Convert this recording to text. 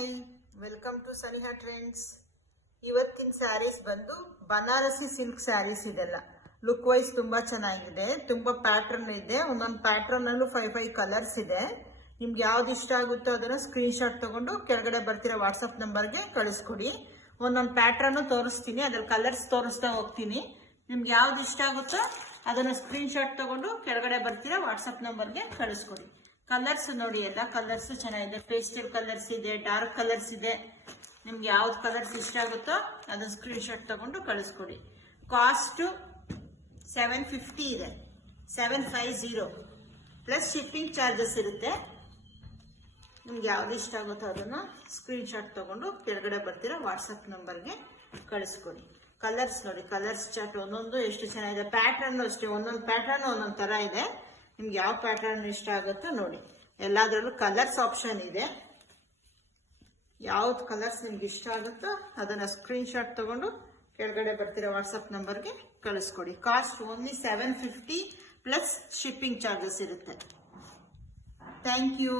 Hi welcome to Saniha Trends. ಇವತ್ತಿನ ಸ್ಯಾರೀಸ್ ಬಂದು Banarasi silk saris. ಇದೆಲ್ಲ ಲುಕ್ ವೈಸ್ ತುಂಬಾ ಚೆನ್ನಾಗಿದೆ, ತುಂಬಾ ಪ್ಯಾಟರ್ನ್ ಇದೆ. ಒಂದೊಂದು ಪ್ಯಾಟರ್ನ್ ಅಲ್ಲೂ 5 ಕಲರ್ಸ್ ಇದೆ. ನಿಮ್ಗೆ ಯಾವ್ದು ಇಷ್ಟ ಆಗುತ್ತೋ ಅದನ್ನ ಸ್ಕ್ರೀನ್ ಶಾಟ್ ತಗೊಂಡು ಕೆಳಗಡೆ ಬರ್ತಿರೋ ವಾಟ್ಸಪ್ ನಂಬರ್ಗೆ ಕಳಿಸ್ಕೊಡಿ. ಒಂದೊಂದು ಪ್ಯಾಟರ್ನ್ ತೋರಿಸ್ತೀನಿ, ಅದ್ರಲ್ಲಿ ಕಲರ್ಸ್ ತೋರಿಸ್ತಾ ಹೋಗ್ತೀನಿ. ನಿಮ್ಗೆ ಯಾವ್ದು ಇಷ್ಟ ಆಗುತ್ತೋ ಅದನ್ನ ಸ್ಕ್ರೀನ್ ಶಾಟ್ ತಗೊಂಡು ಕೆಳಗಡೆ ಬರ್ತಿರೋ ವಾಟ್ಸಪ್ ನಂಬರ್ಗೆ ಕಳಿಸ್ಕೊಡಿ. ಕಲರ್ಸ್ ನೋಡಿ, ಎಲ್ಲ ಕಲರ್ಸ್ ಚೆನ್ನಾಗಿದೆ. ಪೇಸ್ಟಲ್ ಕಲರ್ಸ್ ಇದೆ, ಡಾರ್ಕ್ ಕಲರ್ಸ್ ಇದೆ. ನಿಮ್ಗೆ ಯಾವ್ದು ಕಲರ್ಸ್ ಇಷ್ಟ ಆಗುತ್ತೋ ಅದನ್ನ ಸ್ಕ್ರೀನ್ ಶಾಟ್ ತಗೊಂಡು ಕಳಿಸ್ಕೊಡಿ. ಕಾಸ್ಟ್ 750 ಇದೆ, 750 ಪ್ಲಸ್ ಶಿಪ್ಪಿಂಗ್ ಚಾರ್ಜಸ್ ಇರುತ್ತೆ. ನಿಮ್ಗೆ ಯಾವ್ದು ಇಷ್ಟ ಆಗುತ್ತೋ ಅದನ್ನ ಸ್ಕ್ರೀನ್ ಶಾಟ್ ತಗೊಂಡು ಕೆಳಗಡೆ ಬರ್ತಿರೋ ವಾಟ್ಸಪ್ ನಂಬರ್ಗೆ ಕಳಿಸ್ಕೊಡಿ. ಕಲರ್ಸ್ ನೋಡಿ, ಕಲರ್ಸ್ ಚಾರ್ಟ್ ಒಂದೊಂದು ಎಷ್ಟು ಚೆನ್ನಾಗಿದೆ. ಪ್ಯಾಟರ್ನ್ ಅಷ್ಟೇ, ಒಂದೊಂದು ಪ್ಯಾಟರ್ನ್ ಒಂದೊಂದು ತರ ಇದೆ. ನಿಮ್ಗೆ ಯಾವ ಪ್ಯಾಟರ್ನ್ ಇಷ್ಟ ಆಗುತ್ತೋ ನೋಡಿ. ಎಲ್ಲಾದ್ರಲ್ಲೂ ಕಲರ್ಸ್ ಆಪ್ಷನ್ ಇದೆ. ಯಾವ್ದು ಕಲರ್ಸ್ ನಿಮ್ಗೆ ಇಷ್ಟ ಆಗುತ್ತೋ ಅದನ್ನ ಸ್ಕ್ರೀನ್ ಶಾಟ್ ತಗೊಂಡು ಕೆಳಗಡೆ ಬರ್ತಿರೋ ವಾಟ್ಸಪ್ ನಂಬರ್ಗೆ ಕಳಿಸ್ಕೊಡಿ. Cost only 750 plus shipping charges ಇರುತ್ತೆ. Thank you.